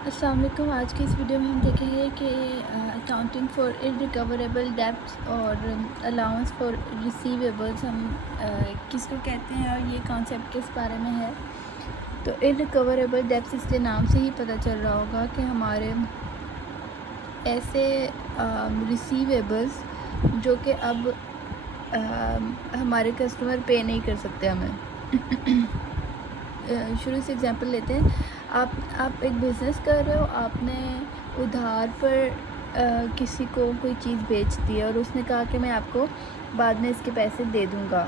अस्सलाम वालेकुम। आज की इस वीडियो में हम देखेंगे कि अकाउंटिंग फॉर इररिकवरेबल डेब्ट्स और अलाउंस फॉर रिसीवेबल्स हम किसको कहते हैं और ये कॉन्सेप्ट किस बारे में है। तो इररिकवरेबल डेब्ट्स इसके नाम से ही पता चल रहा होगा कि हमारे ऐसे रिसीवेबल्स जो कि अब हमारे कस्टमर पे नहीं कर सकते हमें। शुरू से एग्जांपल लेते हैं। आप एक बिज़नेस कर रहे हो, आपने उधार पर किसी को कोई चीज़ बेच दी है और उसने कहा कि मैं आपको बाद में इसके पैसे दे दूँगा।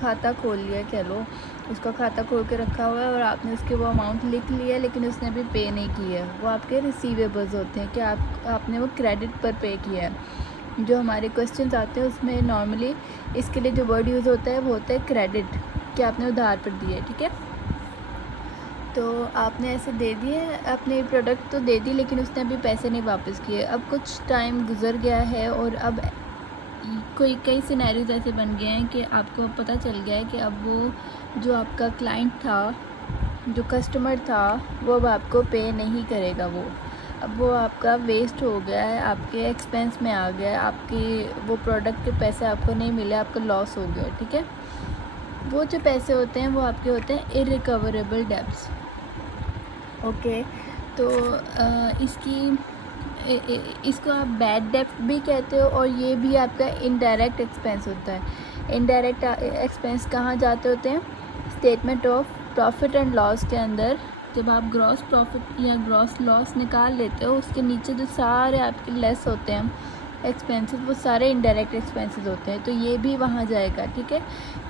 खाता खोल लिया, कह लो उसका खाता खोल के रखा हुआ है और आपने उसके वो अमाउंट लिख लिया है, लेकिन उसने अभी पे नहीं किया है। वो आपके रिसीवेबल्स होते हैं कि आपने वो क्रेडिट पर पे किया है। जो हमारे क्वेश्चंस आते हैं उसमें नॉर्मली इसके लिए जो वर्ड यूज़ होता है वो होता है क्रेडिट, कि आपने उधार पर दिया है। ठीक है, तो आपने ऐसे दे दिए, अपने प्रोडक्ट तो दे दी, लेकिन उसने अभी पैसे नहीं वापस किए। अब कुछ टाइम गुजर गया है और अब कई सिनेरियोज ऐसे बन गए हैं कि आपको पता चल गया है कि अब वो जो आपका क्लाइंट था, जो कस्टमर था, वो अब आपको पे नहीं करेगा। अब वो आपका वेस्ट हो गया है, आपके एक्सपेंस में आ गया है, आपके वो प्रोडक्ट के पैसे आपको नहीं मिले, आपका लॉस हो गया। ठीक है, वो जो पैसे होते हैं वो आपके होते हैं इररिकवरेबल डेब्ट्स। ओके, तो इसको आप बैड डेब्ट भी कहते हो और ये भी आपका इनडायरेक्ट एक्सपेंस होता है। इनडायरेक्ट एक्सपेंस कहाँ जाते होते हैं? Statement of profit and loss के अंदर जब आप ग्रॉस प्रॉफिट या ग्रॉस लॉस निकाल लेते हो, उसके नीचे जो सारे आपके लेस होते हैं एक्सपेंसेस, वो सारे इनडायरेक्ट एक्सपेंसेस होते हैं, तो ये भी वहाँ जाएगा। ठीक है,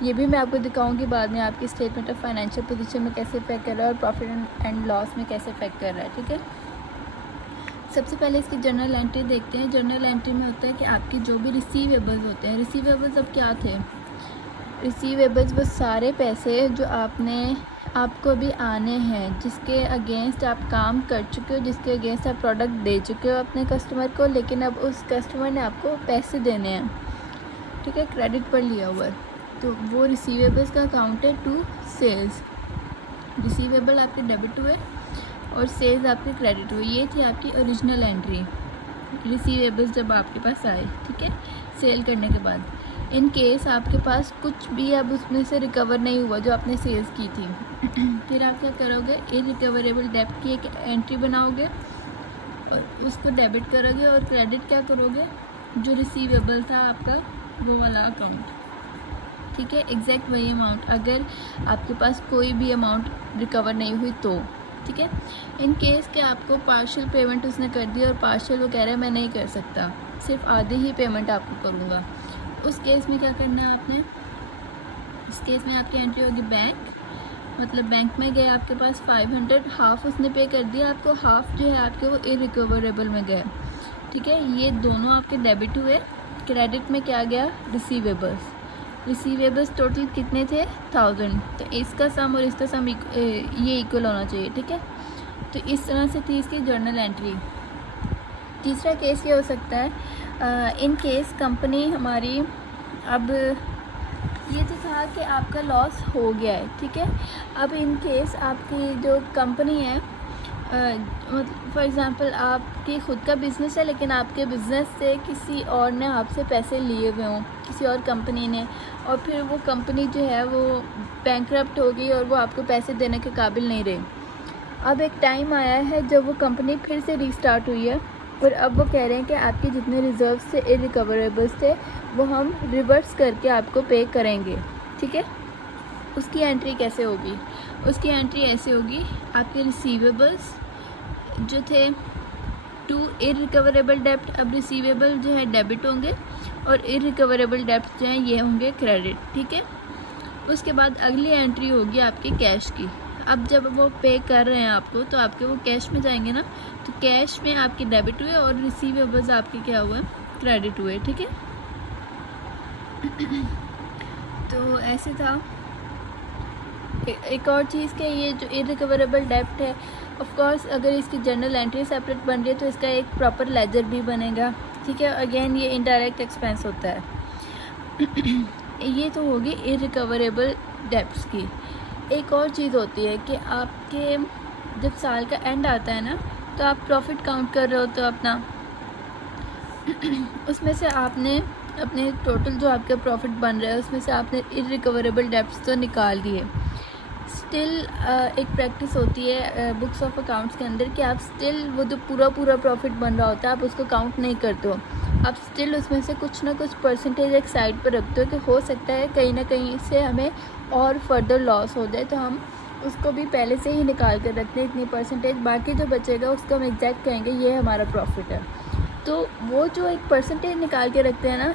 ये भी मैं आपको दिखाऊंगी बाद में आपकी स्टेटमेंट ऑफ फाइनेंशियल पोजीशन में कैसे इफेक्ट कर रहा है और प्रॉफिट एंड लॉस में कैसे इफेक्ट कर रहा है। ठीक है, सबसे पहले इसकी जर्नल एंट्री देखते हैं। जर्नल एंट्री में होता है कि आपकी जो भी रिसीवेबल्स होते हैं, रिसीवेबल्स अब क्या थे? रिसीवेबल्स वो सारे पैसे जो आपको अभी आने हैं, जिसके अगेंस्ट आप काम कर चुके हो, जिसके अगेंस्ट आप प्रोडक्ट दे चुके हो अपने कस्टमर को, लेकिन अब उस कस्टमर ने आपको पैसे देने हैं। ठीक है, क्रेडिट पर लिया हुआ है, तो वो रिसीवेबल्स का अकाउंट है टू सेल्स। रिसीवेबल आपके डेबिट हुए और सेल्स आपके क्रेडिट हुए। ये थी आपकी ओरिजिनल एंट्री, रिसीवेबल्स जब आपके पास आए। ठीक है, सेल करने के बाद इन केस आपके पास कुछ भी अब उसमें से रिकवर नहीं हुआ जो आपने सेल्स की थी, फिर आप क्या करोगे? इररिकवरेबल डेब्ट की एक एंट्री बनाओगे और उसको डेबिट करोगे, और क्रेडिट क्या करोगे? जो रिसीवेबल था आपका वो वाला अकाउंट। ठीक है, एग्जैक्ट वही अमाउंट, अगर आपके पास कोई भी अमाउंट रिकवर नहीं हुई तो। ठीक है, इन केस के आपको पार्शियल पेमेंट उसने कर दी और पार्शियल वो कह रहा है मैं नहीं कर सकता, सिर्फ आधी ही पेमेंट आपको करूँगा, उस केस में क्या करना है आपने? इस केस में आपकी एंट्री होगी बैंक, मतलब बैंक में गए, आपके पास 500, हाफ उसने पे कर दिया आपको, हाफ जो है आपके वो इररिकवरेबल में गए। ठीक है, ये दोनों आपके डेबिट हुए। क्रेडिट में क्या गया? रिसीवेबल्स टोटल कितने थे? 1000, तो इसका सम और इसका सम ये इक्वल होना चाहिए। ठीक है, तो इस तरह से थी इसकी जर्नल एंट्री। तीसरा केस ये हो सकता है, इन केस कंपनी हमारी, अब ये तो था कि आपका लॉस हो गया है। ठीक है, अब इन केस आपकी जो कंपनी है, फॉर एग्ज़ाम्पल आपकी ख़ुद का बिज़नेस है, लेकिन आपके बिज़नेस से किसी और ने आपसे पैसे लिए हुए हों, किसी और कंपनी ने, और फिर वो कंपनी जो है वो बैंकरप्ट हो गई और वो आपको पैसे देने के काबिल नहीं रहे। अब एक टाइम आया है जब वो कंपनी फिर से रीस्टार्ट हुई है और अब वो कह रहे हैं कि आपके जितने रिज़र्व्स थे, इररिकवरेबल्स थे, वो हम रिवर्स करके आपको पे करेंगे। ठीक है, उसकी एंट्री कैसे होगी? उसकी एंट्री ऐसे होगी, आपके रिसीवेबल्स जो थे टू इररिकवरेबल डेब्ट, अब रिसीवेबल जो है डेबिट होंगे और इररिकवरेबल डेब्ट जो हैं ये होंगे क्रेडिट। ठीक है, उसके बाद अगली एंट्री होगी आपकी कैश की। अब जब वो पे कर रहे हैं आपको, तो आपके वो कैश में जाएंगे ना, तो कैश में आपके डेबिट हुए और रिसीवेबल्स आपके क्या हुए? क्रेडिट हुए। ठीक है, तो ऐसे था। एक और चीज़ के, ये जो इररिकवरेबल डेब्ट है, ऑफ कोर्स अगर इसकी जर्नल एंट्री सेपरेट बन रही है तो इसका एक प्रॉपर लेजर भी बनेगा। ठीक है, अगेन ये इनडायरेक्ट एक्सपेंस होता है। ये तो होगी इररिकवरेबल डेब्ट्स की। एक और चीज़ होती है कि आपके जब साल का एंड आता है ना, तो आप प्रॉफिट काउंट कर रहे हो तो अपना उसमें से आपने अपने टोटल जो आपके प्रॉफिट बन रहा है उसमें से आपने इररिकवरेबल डेब्ट्स तो निकाल दिए। स्टिल एक प्रैक्टिस होती है बुक्स ऑफ अकाउंट्स के अंदर कि आप स्टिल वो जो पूरा प्रॉफिट बन रहा होता है आप उसको काउंट नहीं करते हो, आप स्टिल उसमें से कुछ ना कुछ परसेंटेज एक साइड पर रखते हो कि हो सकता है कहीं ना कहीं से हमें और फर्दर लॉस हो जाए, तो हम उसको भी पहले से ही निकाल कर रखते हैं इतनी परसेंटेज, बाकी जो बचेगा उसको हम एग्जैक्ट कहेंगे ये हमारा प्रॉफिट है। तो वो जो एक परसेंटेज निकाल के रखते हैं ना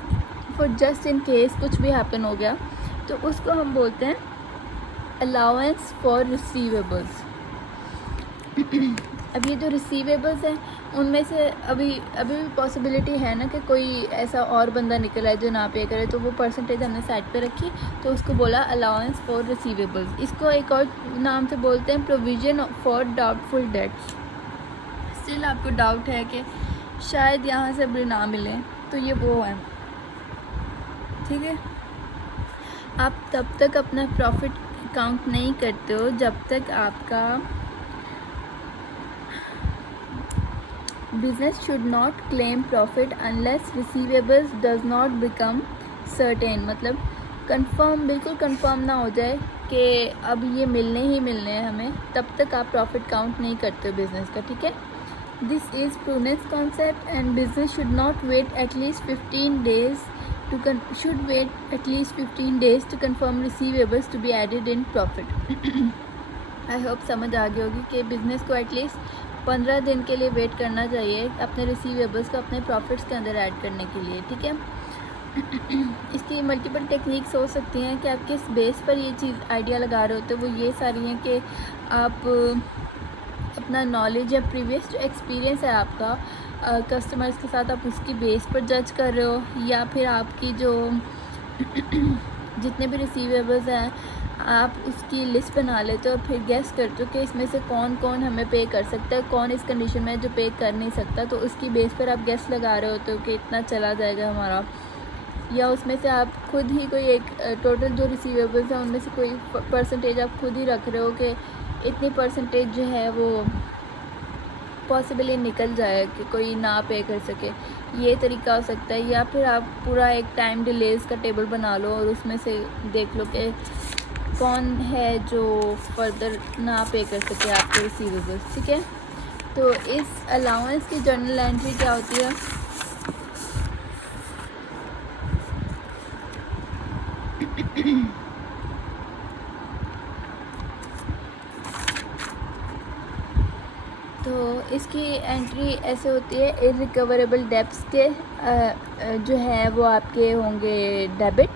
फॉर जस्ट इन केस कुछ भी हैपन हो गया, तो उसको हम बोलते हैं अलाउंस फॉर रिसीवेबल्स। अब ये जो रिसीवेबल्स हैं उनमें से अभी भी पॉसिबिलिटी है ना कि कोई ऐसा और बंदा निकला है जो ना पे करे, तो वो परसेंटेज हमने साइड पे रखी तो उसको बोला अलाउंस फॉर रिसीवेबल्स। इसको एक और नाम से बोलते हैं provision for doubtful debts. Still आपको डाउट है कि शायद यहाँ से भी ना मिले, तो ये वो है, ठीक है। आप तब तक अपना प्रॉफिट काउंट नहीं करते हो जब तक आपका business should not claim profit unless receivables does not become certain, मतलब कंफर्म, बिल्कुल कंफर्म ना हो जाए कि अब ये मिलने ही मिलने हैं हमें, तब तक आप प्रॉफिट काउंट नहीं करते हो बिज़नेस का, ठीक है। This is prudence concept and business should not wait at least 15 days to confirm receivables to be added in profit। I hope समझ आ गई होगी कि बिज़नेस को एटलीस्ट 15 दिन के लिए वेट करना चाहिए अपने रिसीवेबल्स को अपने प्रॉफिट्स के अंदर ऐड करने के लिए, ठीक है। इसकी मल्टीपल टेक्निक्स हो सकती हैं कि आप किस बेस पर ये चीज़ आइडिया लगा रहे होते हो, वो ये सारी हैं कि आप अपना नॉलेज या प्रीवियस जो एक्सपीरियंस है आपका कस्टमर्स के साथ, आप उसकी बेस पर जज कर रहे हो, या फिर आपकी जो जितने भी रिसीवेबल्स हैं आप उसकी लिस्ट बना लेते हो और फिर गेस करते हो कि इसमें से कौन कौन हमें पे कर सकता है, कौन इस कंडीशन में जो पे कर नहीं सकता, तो उसकी बेस पर आप गेस लगा रहे होते हो कि इतना चला जाएगा हमारा। या उसमें से आप खुद ही कोई एक टोटल जो रिसीवेबल्स हैं उनमें से कोई परसेंटेज आप खुद ही रख रहे हो कि इतनी परसेंटेज जो है वो पॉसिबली निकल जाए कि कोई ना पे कर सके, ये तरीका हो सकता है। या फिर आप पूरा एक टाइम डिलेज का टेबल बना लो और उसमें से देख लो कि कौन है जो फर्दर ना पे कर सके आपके रिसीवेबल्स, ठीक है। तो इस अलाउंस की जर्नल एंट्री क्या होती है, तो इसकी एंट्री ऐसे होती है, इररिकवरेबल डेब्ट्स के जो है वो आपके होंगे डेबिट,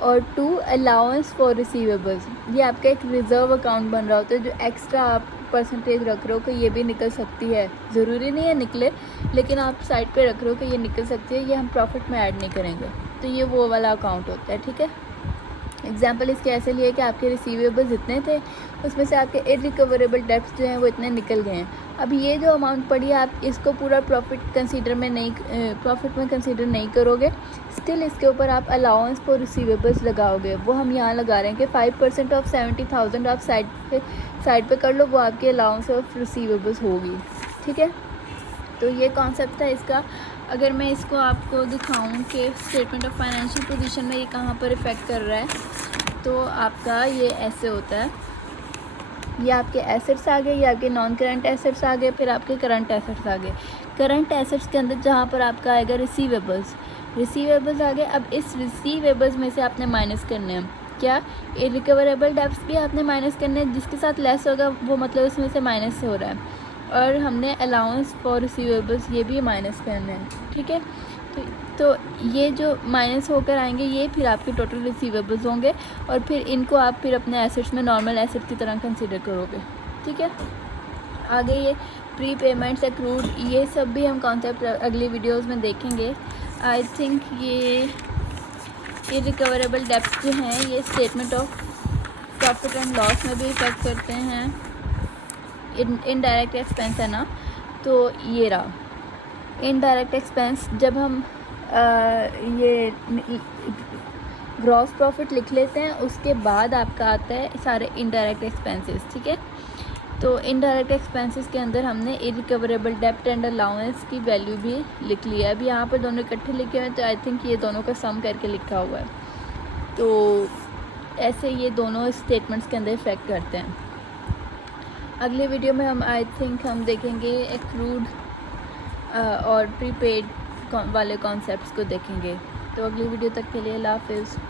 और 2 अलाउंस फॉर रिसीवेबल्स, ये आपका एक रिज़र्व अकाउंट बन रहा होता है जो एक्स्ट्रा आप परसेंटेज रख रहे हो कि ये भी निकल सकती है, ज़रूरी नहीं है निकले, लेकिन आप साइड पे रख रहे हो कि ये निकल सकती है, ये हम प्रॉफिट में ऐड नहीं करेंगे, तो ये वो वाला अकाउंट होता है, ठीक है। एग्जाम्पल इसके ऐसे लिए कि आपके रिसीवेबल्स इतने थे, उसमें से आपके इररिकवरेबल डेब्ट्स जो हैं वो इतने निकल गए हैं। अब ये जो अमाउंट पड़ी है आप इसको पूरा प्रॉफिट में कंसीडर नहीं करोगे, स्टिल इसके ऊपर आप अलाउंस फॉर रिसीवेबल्स लगाओगे, वो हम यहाँ लगा रहे हैं कि 5% ऑफ 70,000 आप साइड पे कर लो, वो आपकी अलाउंस ऑफ रिसीवेबल्स होगी, ठीक है। तो ये कॉन्सेप्ट है इसका। अगर मैं इसको आपको दिखाऊं कि स्टेटमेंट ऑफ फाइनेंशियल पोजीशन में ये कहाँ पर इफ़ेक्ट कर रहा है, तो आपका ये ऐसे होता है, ये आपके एसेट्स आ गए, ये आपके नॉन करंट एसेट्स आ गए, फिर आपके करंट एसेट्स आ गए। करंट एसेट्स के अंदर जहाँ पर आपका आएगा रिसीवेबल्स आ गए। अब इस रिसीवेबल्स में से आपने माइनस करने हैं क्या, इररिकवरेबल डेब्ट्स भी आपने माइनस करने हैं, जिसके साथ लेस होगा वो मतलब इसमें से माइनस से हो रहा है, और हमने अलाउंस फॉर रिसीवेबल्स ये भी माइनस करने हैं, ठीक है। तो ये जो माइनस होकर आएंगे ये फिर आपके टोटल रिसीवेबल्स होंगे, और फिर इनको आप फिर अपने एसेट्स में नॉर्मल एसेट की तरह कंसीडर करोगे, ठीक है। आगे ये प्री पेमेंट्स, एक्रूड, ये सब भी हम कॉन्सेप्ट अगली वीडियोस में देखेंगे। आई थिंक ये इररिकवरेबल डेब्ट्स जो हैं ये statement of profit and loss में भी इफेक्ट करते हैं, इनडायरेक्ट एक्सपेंस है ना, तो ये रहा इनडायरेक्ट एक्सपेंस। जब हम ये ग्रॉस प्रॉफिट लिख लेते हैं उसके बाद आपका आता है सारे इनडायरेक्ट एक्सपेंसेस, ठीक है। तो इनडायरेक्ट एक्सपेंसेस के अंदर हमने इरिकवरेबल डेप्ट एंड अलाउंस की वैल्यू भी लिख लिया है। अभी यहाँ पर दोनों इकट्ठे लिखे हुए हैं, तो आई थिंक ये दोनों का सम करके लिखा हुआ है। तो ऐसे ये दोनों स्टेटमेंट्स के अंदर इफ़ेक्ट करते हैं। अगले वीडियो में हम आई थिंक हम देखेंगे एक्रूड और प्रीपेड वाले कॉन्सेप्ट्स को देखेंगे। तो अगली वीडियो तक के लिए अल्लाह हाफ़िज़।